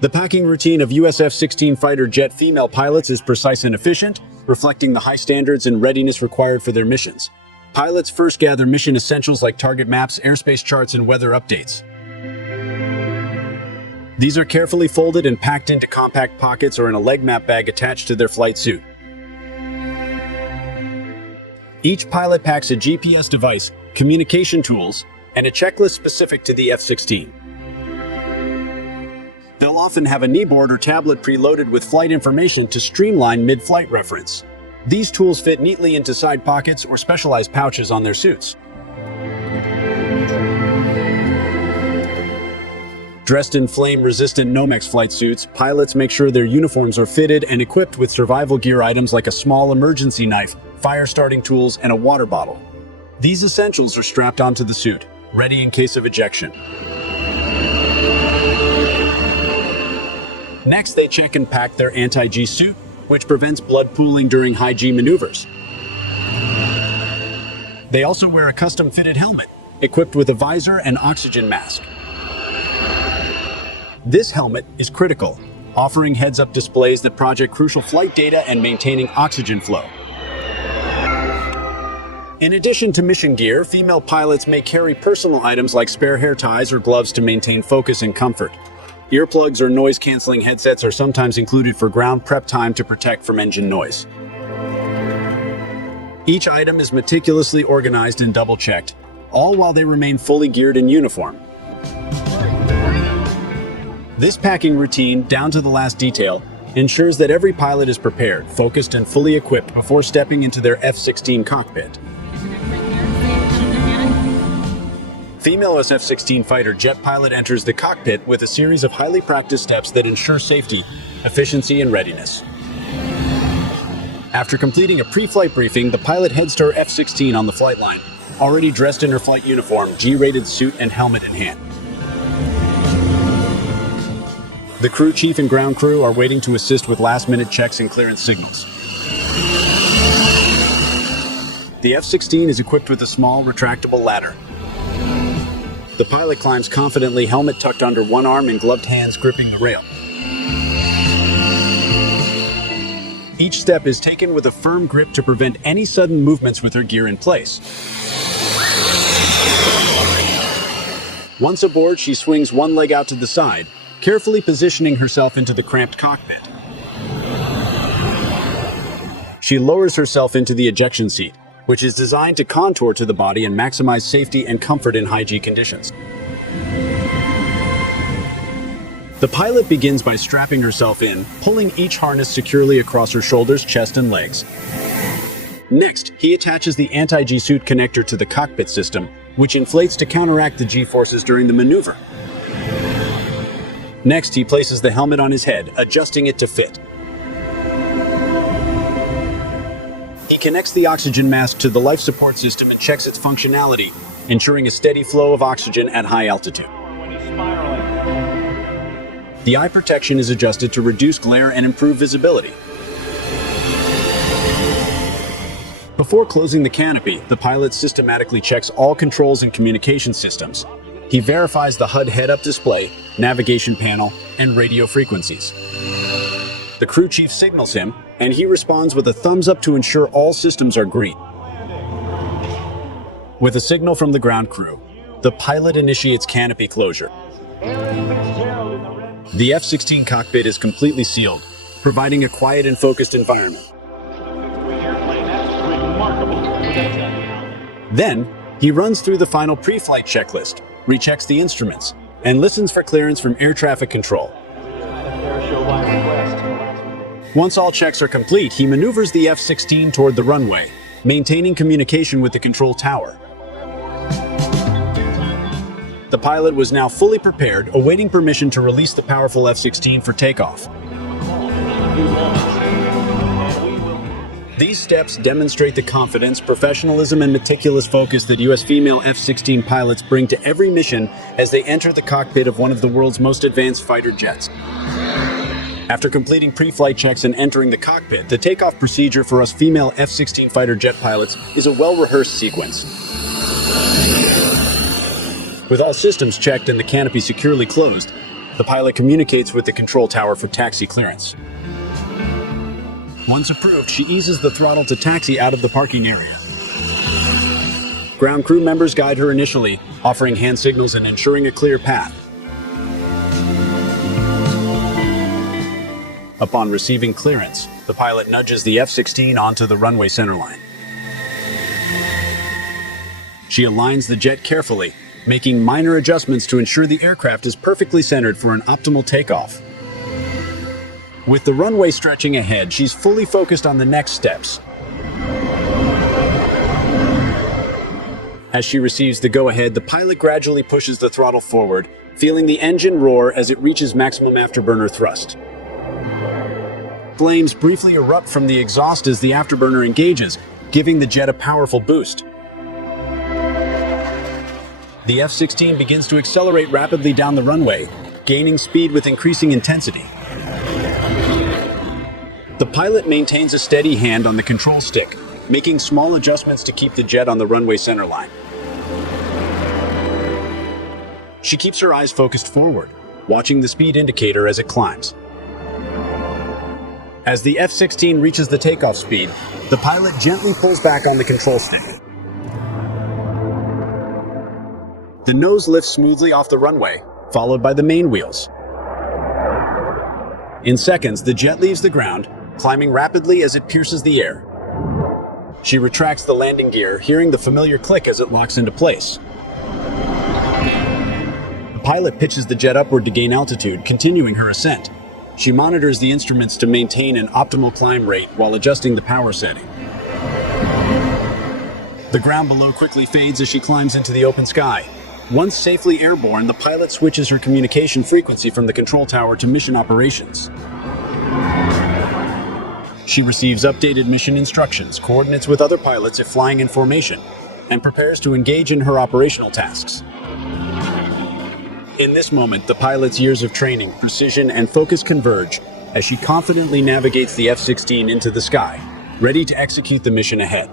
The packing routine of US F-16 fighter jet female pilots is precise and efficient, reflecting the high standards and readiness required for their missions. Pilots first gather mission essentials like target maps, airspace charts, and weather updates. These are carefully folded and packed into compact pockets or in a leg map bag attached to their flight suit. Each pilot packs a GPS device, communication tools, and a checklist specific to the F-16. They'll often have a kneeboard or tablet preloaded with flight information to streamline mid-flight reference. These tools fit neatly into side pockets or specialized pouches on their suits. Dressed in flame-resistant Nomex flight suits, pilots make sure their uniforms are fitted and equipped with survival gear items like a small emergency knife, fire-starting tools, and a water bottle. These essentials are strapped onto the suit, ready in case of ejection. Next, they check and pack their anti-G suit, which prevents blood pooling during high-G maneuvers. They also wear a custom-fitted helmet, equipped with a visor and oxygen mask. This helmet is critical, offering heads-up displays that project crucial flight data and maintaining oxygen flow. In addition to mission gear, female pilots may carry personal items like spare hair ties or gloves to maintain focus and comfort. Earplugs or noise-canceling headsets are sometimes included for ground prep time to protect from engine noise. Each item is meticulously organized and double-checked, all while they remain fully geared in uniform. This packing routine, down to the last detail, ensures that every pilot is prepared, focused, and fully equipped before stepping into their F-16 cockpit. Female F-16 fighter jet pilot enters the cockpit with a series of highly practiced steps that ensure safety, efficiency, and readiness. After completing a pre-flight briefing, the pilot heads to her F-16 on the flight line, already dressed in her flight uniform, G-rated suit, and helmet in hand. The crew chief and ground crew are waiting to assist with last-minute checks and clearance signals. The F-16 is equipped with a small, retractable ladder. The pilot climbs confidently, helmet tucked under one arm and gloved hands gripping the rail. Each step is taken with a firm grip to prevent any sudden movements with her gear in place. Once aboard, she swings one leg out to the side, carefully positioning herself into the cramped cockpit. She lowers herself into the ejection seat, which is designed to contour to the body and maximize safety and comfort in high-G conditions. The pilot begins by strapping herself in, pulling each harness securely across her shoulders, chest, and legs. Next, he attaches the anti-G suit connector to the cockpit system, which inflates to counteract the G-forces during the maneuver. Next, he places the helmet on his head, adjusting it to fit. He connects the oxygen mask to the life support system and checks its functionality, ensuring a steady flow of oxygen at high altitude. The eye protection is adjusted to reduce glare and improve visibility. Before closing the canopy, the pilot systematically checks all controls and communication systems. He verifies the HUD head-up display, navigation panel, and radio frequencies. The crew chief signals him, and he responds with a thumbs up to ensure all systems are green. With a signal from the ground crew, the pilot initiates canopy closure. The F-16 cockpit is completely sealed, providing a quiet and focused environment. Then, he runs through the final pre-flight checklist, rechecks the instruments, and listens for clearance from air traffic control. Once all checks are complete, he maneuvers the F-16 toward the runway, maintaining communication with the control tower. The pilot was now fully prepared, awaiting permission to release the powerful F-16 for takeoff. These steps demonstrate the confidence, professionalism, and meticulous focus that U.S. female F-16 pilots bring to every mission as they enter the cockpit of one of the world's most advanced fighter jets. After completing pre-flight checks and entering the cockpit, the takeoff procedure for us female F-16 fighter jet pilots is a well-rehearsed sequence. With all systems checked and the canopy securely closed, The pilot communicates with the control tower for taxi clearance. Once approved, she eases the throttle to taxi out of the parking area. Ground crew members guide her initially, offering hand signals and ensuring a clear path. Upon receiving clearance, the pilot nudges the F-16 onto the runway centerline. She aligns the jet carefully, making minor adjustments to ensure the aircraft is perfectly centered for an optimal takeoff. With the runway stretching ahead, she's fully focused on the next steps. As she receives the go-ahead, the pilot gradually pushes the throttle forward, feeling the engine roar as it reaches maximum afterburner thrust. Flames briefly erupt from the exhaust as the afterburner engages, giving the jet a powerful boost. The F-16 begins to accelerate rapidly down the runway, gaining speed with increasing intensity. The pilot maintains a steady hand on the control stick, making small adjustments to keep the jet on the runway centerline. She keeps her eyes focused forward, watching the speed indicator as it climbs. As the F-16 reaches the takeoff speed, the pilot gently pulls back on the control stick. The nose lifts smoothly off the runway, followed by the main wheels. In seconds, the jet leaves the ground, climbing rapidly as it pierces the air. She retracts the landing gear, hearing the familiar click as it locks into place. The pilot pitches the jet upward to gain altitude, continuing her ascent. She monitors the instruments to maintain an optimal climb rate while adjusting the power setting. The ground below quickly fades as she climbs into the open sky. Once safely airborne, the pilot switches her communication frequency from the control tower to mission operations. She receives updated mission instructions, coordinates with other pilots if flying in formation, and prepares to engage in her operational tasks. In this moment, the pilot's years of training, precision, and focus converge as she confidently navigates the F-16 into the sky, ready to execute the mission ahead.